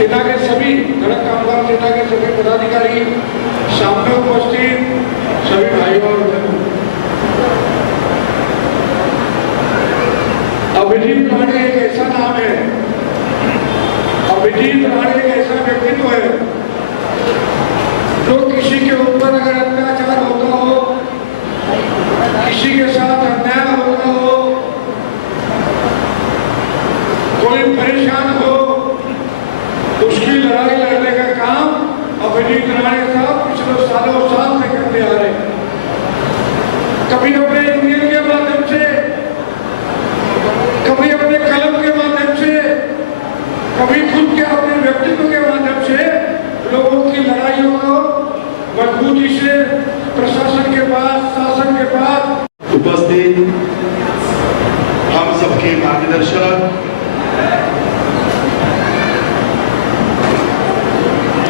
सेना के सभी सड़क कामगार सेना के सभी पदाधिकारी, सामने उपस्थित सभी भाइयों और बहनों, अभिजीत राणे एक ऐसा नाम है, अभिजीत राणे एक ऐसा व्यक्तित्व है जो किसी के ऊपर अगर अत्याचार होता हो, किसी के साथ अन्याय होता हो, कोई परेशान हो, उसकी लड़ाई लड़ने का काम अभिजीत राणे साहब पिछले सालों साल से करते आ रहे हैं। कभी अपने यूनियन के माध्यम से, कभी अपने कलम के माध्यम से, कभी खुद के अपने व्यक्तित्व के माध्यम से लोगों की लड़ाइयों को मजबूती से प्रशासन के पास, शासन के पास उपस्थित हम सबके मार्गदर्शक,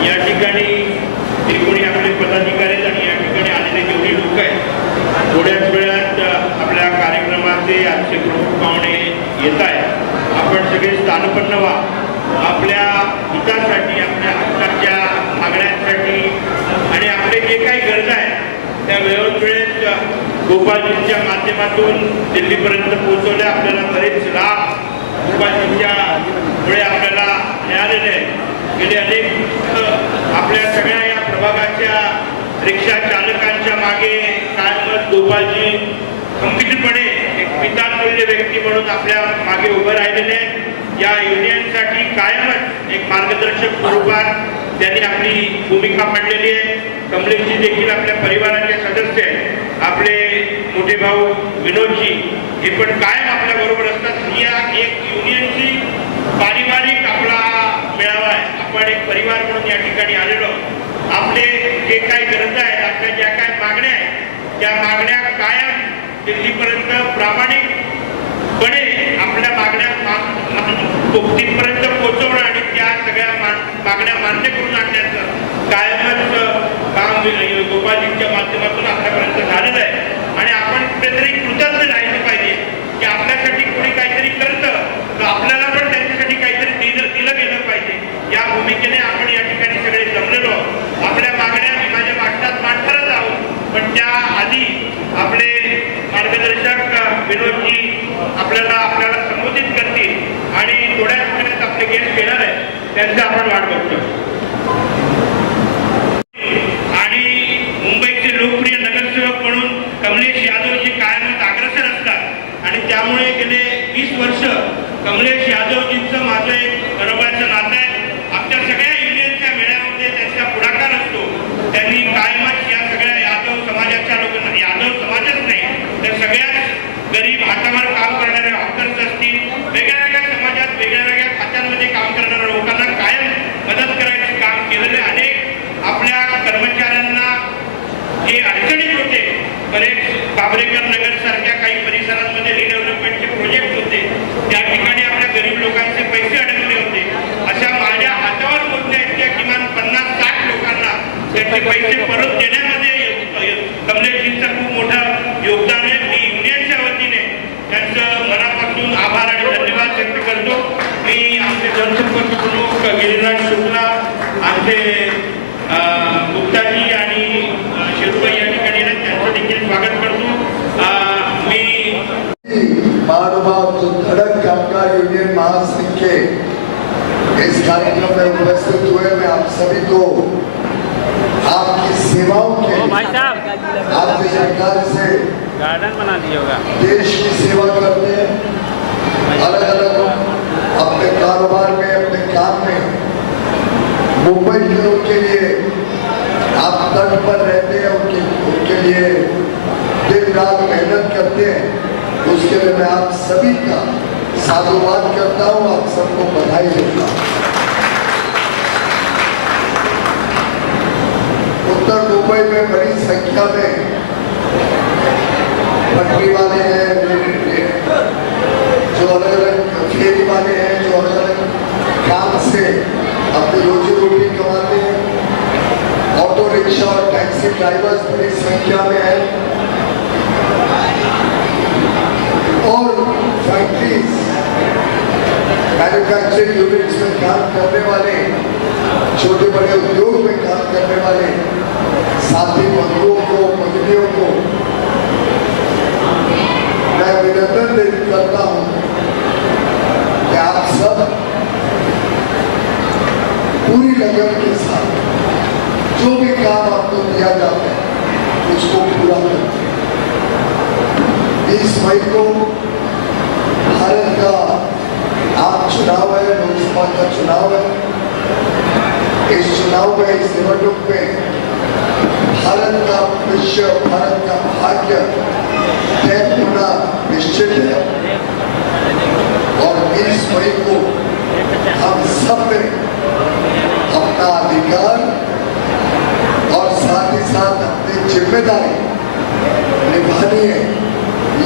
या ठिकाणी त्रिकोणी आपले पदाधिकारी आणि या ठिकाणी आलेले जेवढे लोक आहेत, थोड्याच वेळात आपल्या कार्यक्रमाचे आजचे प्रमुख पाहुणे येत आहेत. आपण सगळे स्थानपन्न व्हा. आपल्या हितासाठी, आपल्या हक्काच्या मागण्यांसाठी आणि आपले जे काही गरजा आहेत त्या वेळोवेळेत गोपालजींच्या माध्यमातून दिल्लीपर्यंत पोहोचवल्या. आपल्याला बरेच लाभ गोपालजींच्या मुळे आपल्याला मिळालेले आहेत. गेले अनेक आपल्या सगळ्या या प्रभागाच्या रिक्षा चालकांच्या मागे कायमच गोपालजी खंबीरपणे एक पितातुल्य व्यक्ती म्हणून आपल्या मागे उभं राहिलेले आहेत. या युनियनसाठी कायमच एक मार्गदर्शक स्वरूपात त्यांनी आपली भूमिका मांडलेली आहे. कमलेशजी देखील आपल्या परिवाराचे सदस्य आहेत. आपले मोठे भाऊ विनोदजी हे पण कायम आपल्या बरोबर असतात. या एक युनियनची पारिवारिक आपला मेळावा आहे. आपण एक परिवार म्हणून या ठिकाणी आलेलो. आपले जे काही गरजा आहेत, आपल्या ज्या काही मागण्या आहेत, त्या मागण्या कायम दिल्लीपर्यंत प्रामाणिकपणे आपल्या मागण्या तिथपर्यंत पोहोचवणं आणि त्या सगळ्या मागण्या मान्य करून आणण्याचं कायमच काम गोपालजींच्या माध्यमातून आपल्यापर्यंत झालेलं आहे. आणि आपण कुठेतरी कृतज्ञ राहिलं पाहिजे की आपल्यासाठी कोणी काहीतरी करतं तर आपल्याला पण त्यांच्यासाठी काहीतरी दिलं गेलं पाहिजे. या भूमिकेने आपण या ठिकाणी सगळे जमलेलो. आपल्या मागण्या मी माझ्या वाटतात मांडणारच आहोत, पण त्या आधी आपले मार्गदर्शक विनोदजी आपल्याला संबोधित करतील आणि थोड्याच वेळात आपले गेस्ट येणार आहेत, त्यांचं आपण वाट बघतो. आणि मुंबईचे लोकप्रिय नगरसेवक म्हणून कमलेश यादवजी कायमच अग्रेसर असतात आणि त्यामुळे गेले 20 वर्ष कमलेश यादवजींचं माझं एक बरोबरचं नातं आहे. आपल्या सगळ्या युनियनच्या मेळाव्यामध्ये त्यांचा पुढाकार असतो. त्यांनी कायमच या सगळ्या यादव समाजाच्या लोकांना, यादव समाजच नाही तर सगळ्याच गरीब हातावर काम करणारे हॉकर्स असतील, वेगळ्या वेगळ्या समाजात वेगळ्या वेगळ्या खात्यांमध्ये काम करणाऱ्या लोकांना कायम मदत करायचे काम केलेले. अनेक आपल्या कर्मचाऱ्यांना जे अडचणीत होते, बरेच बाबरेकर नगर सारख्या काही परिसरांमध्ये रिडेव्हलपमेंटचे प्रोजेक्ट होते, त्या ठिकाणी आपल्या गरीब लोकांचे पैसे अडकले होते. अशा माझ्या हातावर पोहोचण्याच्या किमान 50-60 लोकांना त्यांचे पैसे परत देण्यामध्ये कमलेशजींचं खूप मोठं योगदान आहे. मी युनियनच्या वतीने त्यांचं मनापासून आभार आणि धन्यवाद व्यक्त करतो. मी आमचे जनसंपर्क प्रमुख गिरीराज शुक्ला, आमचे गुप्ताजी आणि शेरुबाई या ठिकाणी त्यांचं देखील स्वागत करतो. मी महानुभाव सड़क कामगार यूनियन महासंघ के इस कार्यक्रम में उपस्थित हुए मैं आप सभी को आपकी सेवाओं के आपकी सरकार से गार्डन बना दिया होगा, देश की सेवा करते हैं, अलग अलग अपने कारोबार में, अपने काम में मुंबई के लोग के लिए आप तट पर रहते हैं, उनके लिए दिन रात मेहनत करते हैं. उसके लिए मैं आप सभी का साधुवाद करता हूँ, आप सबको बधाई देता हूँ. उत्तर मुंबई में बड़ी संख्या में पटरी वाले हैं, जो अलग अलग फेरी वाले हैं, जो अलग अलग काम से अपनी रोजी रोटी कमाते हैं. ऑटो रिक्शा और टैक्सी ड्राइवर्स बड़ी संख्या में है और फैक्ट्रीज मैन्युफैक्चरिंग यूनिट्स में काम करने वाले, छोटे बड़े उद्योग में काम करने वाले साथी बंधुओं को, मंत्रियों को मैं अभिनंदन करता हूं कि आप सब पूरी लगन के साथ जो भी काम आपको दिया जाता है उसको पूरा करते हैं। 20 मई को भारत का आम चुनाव है, लोकसभा का चुनाव है। इस चुनाव में, इस निवडणूक में भारत का भविष्य, भारत का भाग्य तय होना निश्चित है और 20 मई को हम सब ने अपना अधिकार और साथ ही साथ अपनी जिम्मेदारी निभानी है,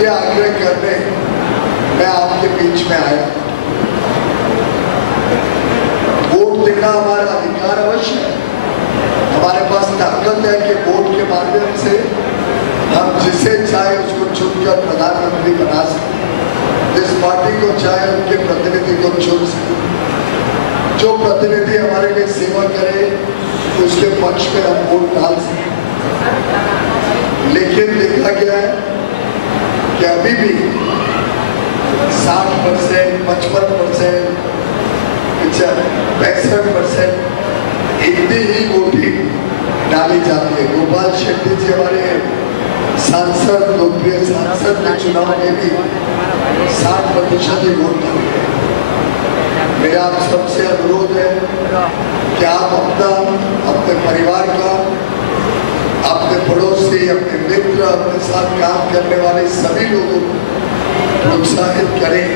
ये आग्रह करने मैं आपके बीच में आया। वोट देना हमारा अधिकार अवश्य है। हमारे पास ताकत है कि वोट के माध्यम से हम जिसे चाहे उसको चुनकर प्रधानमंत्री बना सकते, जिस पार्टी को चाहे उनके प्रतिनिधि को चुन सकते, जो प्रतिनिधि हमारे लिए सेवा करे उसके पक्ष में हम वोट डाल सकते। लेकिन देखा गया है कि अभी भी 60%, 55%, 65% इतनी ही वोटिंग डाली जाती है। गोपाल शेट्टी जी हमारे सांसद, लोकप्रिय सांसद के चुनाव में भी 60% ही वोट डाले। मेरा आप सबसे अनुरोध है कि आप अपने परिवार का, अपने पड़ोसी, अपने मित्र, अपने साथ काम करने वाले सभी लोगों को प्रोत्साहित करें।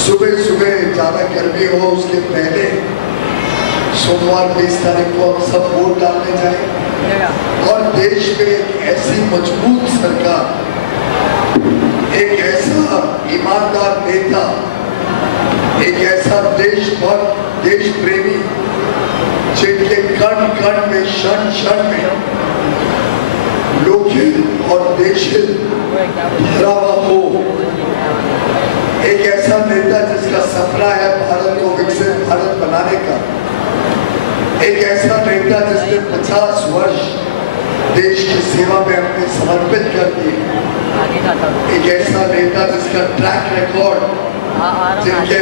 सुबह सुबह ज्यादा गर्मी हो उसके पहले सोमवार 20 तारीख को हम सब वोट डालने जाएं और देश में एक ऐसी मजबूत सरकार, एक ऐसा ईमानदार नेता, एक ऐसा देशभक्त, देश प्रेमी जिनके कण कण में, क्षण क्षण में लोकहित और देशहित भरा हुआ हो, एक ऐसा नेता जिसका सपना है भारत को विकसित भारत बनाने का, एक ऐसा नेता जिसने 50 वर्ष देश की सेवा में अपने समर्पित कर दिए, एक ऐसा नेता जिसका ट्रैक रिकॉर्ड, जिनके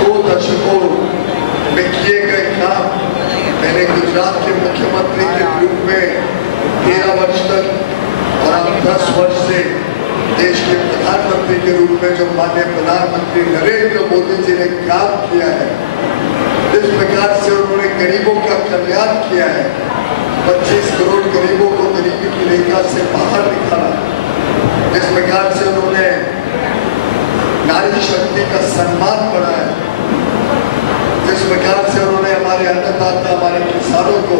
2 दशकों में किए गए काम, पहले गुजरात के मुख्यमंत्री के रूप में 13 वर्ष तक और अब 10 वर्ष से देश के प्रधानमंत्री के रूप में जो माननीय प्रधानमंत्री नरेंद्र मोदी जी ने काम किया है, जिस प्रकार से उन्होंने गरीबों का कल्याण किया है, 25 करोड़ गरीबों को गरीबी की रेखा से बाहर निकाला, जिस प्रकार से उन्होंने नारी शक्ति का सम्मान बढ़ाया, जिस प्रकार से उन्होंने हमारे अन्नदाता, हमारे किसानों को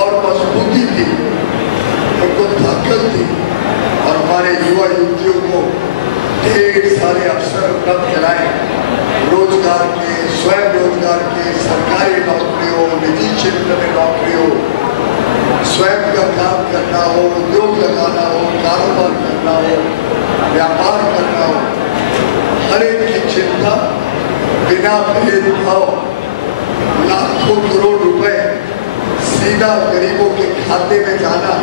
और मजबूती दी, उनको ताकत दी और हमारे युवा युवतियों को ढेर सारे अवसर उपलब्ध कराए, रोजगार के, स्वयं रोजगार के, सरकारी नौकरियों, निजी क्षेत्र में नौकरियों, स्वयं का काम करना हो, उद्योग लगाना हो, कारोबार करना हो, व्यापार करना हो, हर एक की चिंता बिना भेदभाव लाखों करोड़ रुपए सीधा गरीबों के खाते में जाना,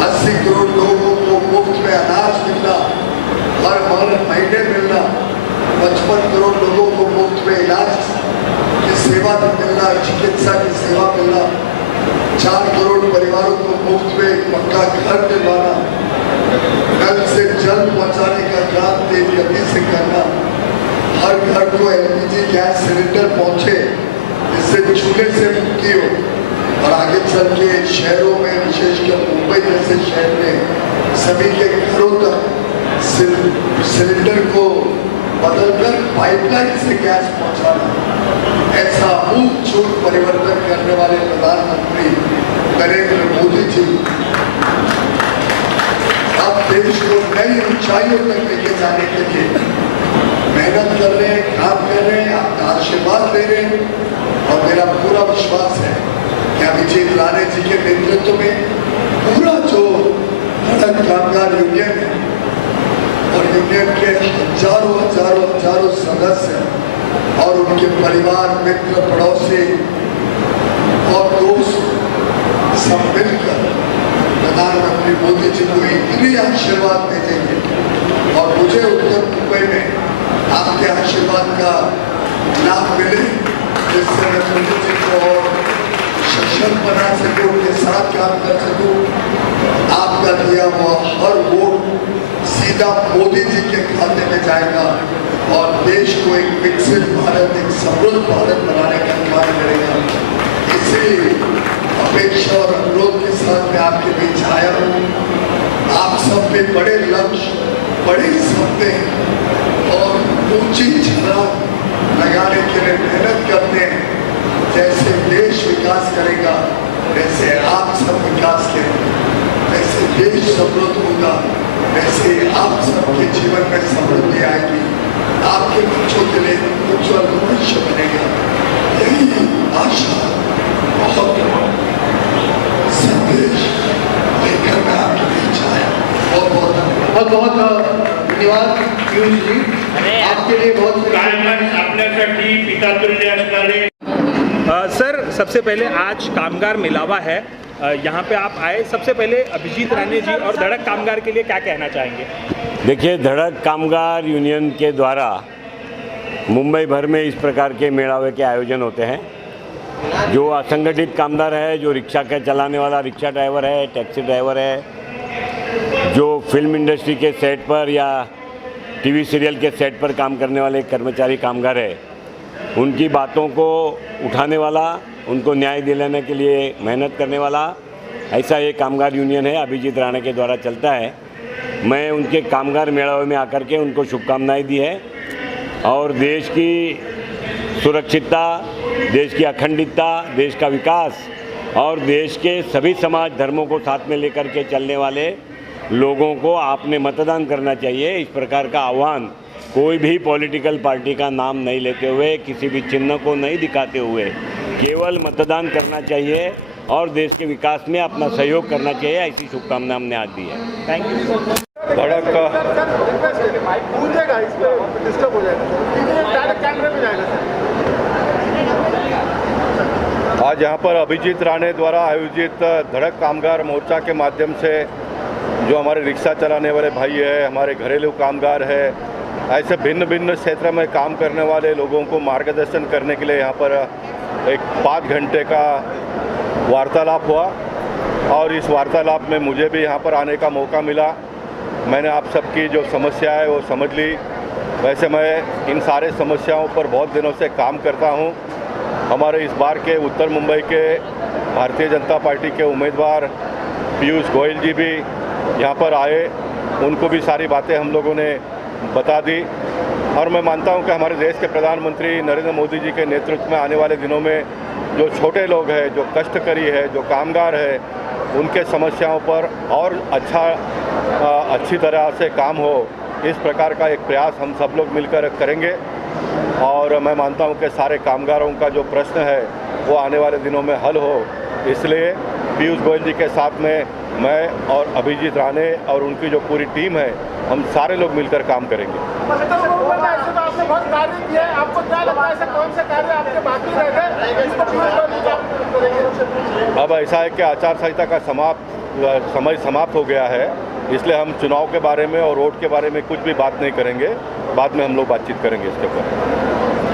80 करोड़ लोगों को मुफ्त में अनाज मिलना, हर महीने मिलना, 55 करोड़ लोगों को मुफ्त में इलाज की सेवा मिलना, चिकित्सा की सेवा मिलना, 4 करोड़ परिवारों को मुफ्त में पक्का घर दिलवाना, नल से जल पहुंचाने का काम तेज गति से करना, हर घर को एलपीजी गैस सिलेंडर पहुंचे जिससे चूल्हे से मुक्ति हो और आगे चल के शहरों में, विशेषकर मुंबई जैसे शहर में सभी के घरों तक सिलेंडर को बदलकर पाइपलाइन से गैस पहुंचाना, ऐसा आमूल परिवर्तन करने वाले प्रधानमंत्री नरेंद्र मोदी जी अब देश को नई ऊंचाइयों तक लेके जाने के लिए मेहनत कर रहे हैं, काम कर रहे हैं, आपका आशीर्वाद दे रहे हैं और मेरा पूरा विश्वास है कि अभिजीत राणे जी के नेतृत्व में पूरा जो कामगार यूनियन है और यूनियन के हजारों सदस्य और उनके परिवार, मित्र, पड़ोसी और दोस्त सब मिलकर प्रधानमंत्री मोदी जी को इतनी आशीर्वाद भेजेंगे और मुझे उत्तर मुंबई में आपके आशीर्वाद का लाभ मिले, जिससे मैं मोदी जी को और सशक्त बना सकूं, उनके साथ काम कर सकूं। आपका दिया हुआ हर वोट सीधा मोदी जी के खाते में जाएगा और देश को एक विकसित भारत, एक समृद्ध भारत बनाने का काम करेगा। इसी अपेक्षा और अनुरोध के साथ मैं आपके बीच आया हूँ। आप सब में बड़े लक्ष्य, बड़े सपने और ऊंची छलांग लगाने के लिए मेहनत करते हैं। जैसे देश विकास करेगा वैसे आप सब विकास करेंगे, वैसे देश समृद्ध होगा, वैसे आप सबके जीवन में समृद्धि आएगी, आपके बच्चों के लिए उज्ज्वल भविष्य बनेगा। यही आशा बहुत संदेश लेकर मैं आपके बीच आया। बहुत धन्यवाद पीयूष जी, आपके लिए बहुत कायमच आपल्यासाठी पितातुल्य असणारे सर, सबसे पहले आज कामगार मिलावा है, यहाँ पे आप आए। सबसे पहले अभिजीत राणे जी और धड़क कामगार के लिए क्या कहना चाहेंगे? देखिए, धड़क कामगार यूनियन के द्वारा मुंबई भर में इस प्रकार के मेड़ावे के आयोजन होते हैं। जो असंगठित कामगार है, जो रिक्शा के चलाने वाला रिक्शा ड्राइवर है, टैक्सी ड्राइवर है, जो फिल्म इंडस्ट्री के सेट पर या टीवी सीरियल के सेट पर काम करने वाले कर्मचारी कामगार है, उनकी बातों को उठाने वाला, उनको न्याय दिलाने के लिए मेहनत करने वाला, ऐसा एक कामगार यूनियन है, अभिजीत राणे के द्वारा चलता है। मैं उनके कामगार मेड़ावे में आकर के उनको शुभकामनाएं दी है और देश की सुरक्षितता, देश की अखंडता, देश का विकास और देश के सभी समाज धर्मों को साथ में लेकर के चलने वाले लोगों को आपने मतदान करना चाहिए, इस प्रकार का आह्वान कोई भी पॉलिटिकल पार्टी का नाम नहीं लेते हुए, किसी भी चिन्ह को नहीं दिखाते हुए केवल मतदान करना चाहिए और देश के विकास में अपना सहयोग करना चाहिए, ऐसी शुभकामना हमने आज दी है। Thank you. धड़क आज यहाँ पर अभिजीत राणे द्वारा आयोजित धड़क कामगार मोर्चा के माध्यम से जो हमारे रिक्शा चलाने वाले भाई है, हमारे घरेलू कामगार है, ऐसे भिन्न भिन्न क्षेत्र में काम करने वाले लोगों को मार्गदर्शन करने के लिए यहाँ पर एक 5 घंटे का वार्तालाप हुआ और इस वार्तालाप में मुझे भी यहाँ पर आने का मौका मिला। मैंने आप सबकी जो समस्या है वो समझ ली। वैसे मैं इन सारे समस्याओं पर बहुत दिनों से काम करता हूँ। हमारे इस बार के उत्तर मुंबई के भारतीय जनता पार्टी के उम्मीदवार पीयूष गोयल जी भी यहाँ पर आए, उनको भी सारी बातें हम लोगों ने बता दी और मैं मानता हूँ कि हमारे देश के प्रधानमंत्री नरेंद्र मोदी जी के नेतृत्व में आने वाले दिनों में जो छोटे लोग हैं, जो कष्टकरी है, जो कामगार है, उनके समस्याओं पर और अच्छी तरह से काम हो, इस प्रकार का एक प्रयास हम सब लोग मिलकर करेंगे। और मैं मानता हूं कि सारे कामगारों का जो प्रश्न है वो आने वाले दिनों में हल हो, इसलिए पीयूष गोयल जी के साथ में मैं और अभिजीत राणे और उनकी जो पूरी टीम है, हम सारे लोग मिलकर काम करेंगे। आपने बहुत कार्य किया है, आपको क्या लगता है ऐसे कौन से कार्य आपके बाकी रह गए जिसको पीयूष गोयल करेंगे? अब ऐसा है कि आचार संहिता का समय समाप्त हो गया है, इसलिए हम चुनाव के बारे में और वोट के बारे में कुछ भी बात नहीं करेंगे, बाद में हम लोग बातचीत करेंगे इसके ऊपर।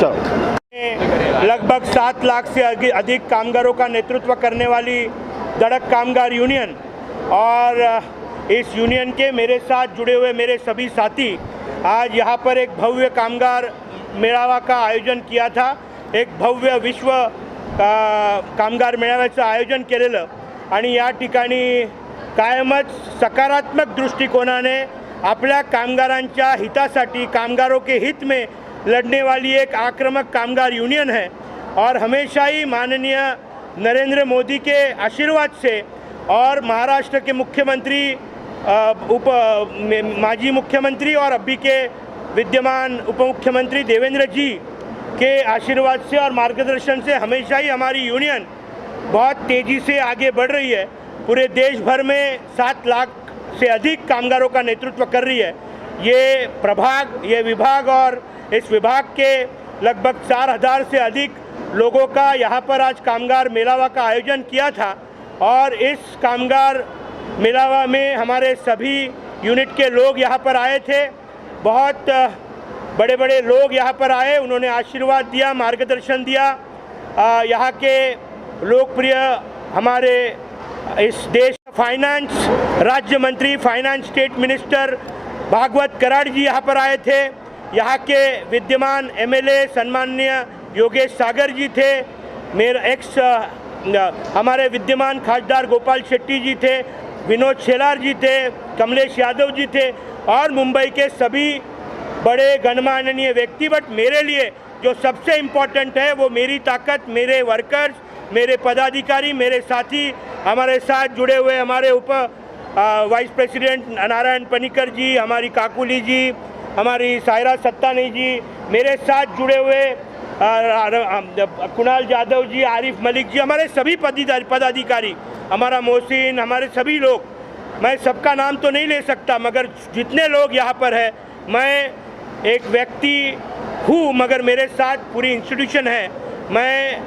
चलो। लगभग 7 लाख से अधिक कामगारों का नेतृत्व करने वाली धड़क कामगार यूनियन और इस यूनियन के मेरे साथ जुड़े हुए मेरे सभी साथी आज यहाँ पर एक भव्य कामगार मेळावा का आयोजन किया था। एक भव्य विश्व कामगार मेळाव्याचं आयोजन केलेलं आणि या ठिकाणी कायमच सकारात्मक दृष्टिकोनाने आपल्या कामगारांच्या हितासाठी, कामगारों के हित में लड़ने वाली एक आक्रामक कामगार यूनियन है और हमेशा ही माननीय नरेंद्र मोदी के आशीर्वाद से और महाराष्ट्र के मुख्यमंत्री, माजी मुख्यमंत्री और अभी के विद्यमान उप मुख्यमंत्री देवेंद्र जी के आशीर्वाद से और मार्गदर्शन से हमेशा ही हमारी यूनियन बहुत तेज़ी से आगे बढ़ रही है। पूरे देश भर में 7 लाख से अधिक कामगारों का नेतृत्व कर रही है। ये प्रभाग, ये विभाग और इस विभाग के लगभग 4000 से अधिक लोगों का यहाँ पर आज कामगार मेलावा का आयोजन किया था और इस कामगार मेलावा में हमारे सभी यूनिट के लोग यहाँ पर आए थे। बहुत बड़े बड़े लोग यहाँ पर आए, उन्होंने आशीर्वाद दिया, मार्गदर्शन दिया। यहाँ के लोकप्रिय हमारे इस देश फाइनेंस राज्य मंत्री, finance state minister Bhagwat Karad ji यहाँ पर आए थे। यहाँ के विद्यमान एमएलए सन्माननीय योगेश सागर जी थे, मेरे हमारे विद्यमान खासदार गोपाल शेट्टी जी थे, विनोद शेलार जी थे, कमलेश यादव जी थे और मुंबई के सभी बड़े गणमान्य व्यक्ति। बट मेरे लिए जो सबसे इम्पोर्टेंट है वो मेरी ताकत, मेरे वर्कर्स, मेरे पदाधिकारी, मेरे साथी, हमारे साथ जुड़े हुए हमारे वाइस प्रेसिडेंट नारायण पनिकर जी, हमारी काकुली जी, हमारी सायरा सत्तानी जी, मेरे साथ जुड़े हुए कुणाल यादव जी, आरिफ मलिक जी, हमारे सभी पदाधिकारी, हमारा मोहसिन, हमारे सभी लोग, मैं सबका नाम तो नहीं ले सकता मगर जितने लोग यहाँ पर है, मैं एक व्यक्ति हूँ मगर मेरे साथ पूरी इंस्टीट्यूशन है। मैं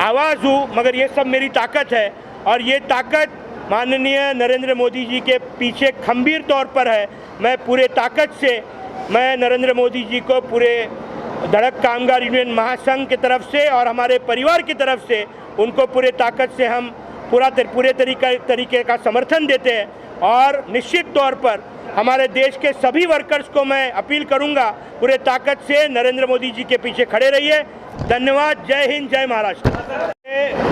आवाज़ हूँ मगर ये सब मेरी ताकत है और ये ताकत माननीय नरेंद्र मोदी जी के पीछे खंबीर तौर पर है। मैं पूरे ताकत से मैं नरेंद्र मोदी जी को पूरे धड़क कामगार यूनियन महासंघ की तरफ से और हमारे परिवार की तरफ से उनको पूरे ताकत से हम पूरे तरीके का समर्थन देते हैं और निश्चित तौर पर हमारे देश के सभी वर्कर्स को मैं अपील करूंगा पूरे ताकत से नरेंद्र मोदी जी के पीछे खड़े रहिए। धन्यवाद। जय हिंद, जय महाराष्ट्र।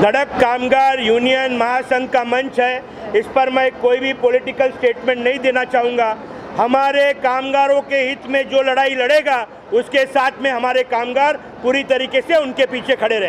धड़क कामगार यूनियन महासंघ का मंच है, इस पर मैं कोई भी पॉलिटिकल स्टेटमेंट नहीं देना चाहूँगा। हमारे कामगारों के हित में जो लड़ाई लड़ेगा उसके साथ में हमारे कामगार पूरी तरीके से उनके पीछे खड़े रहेंगे।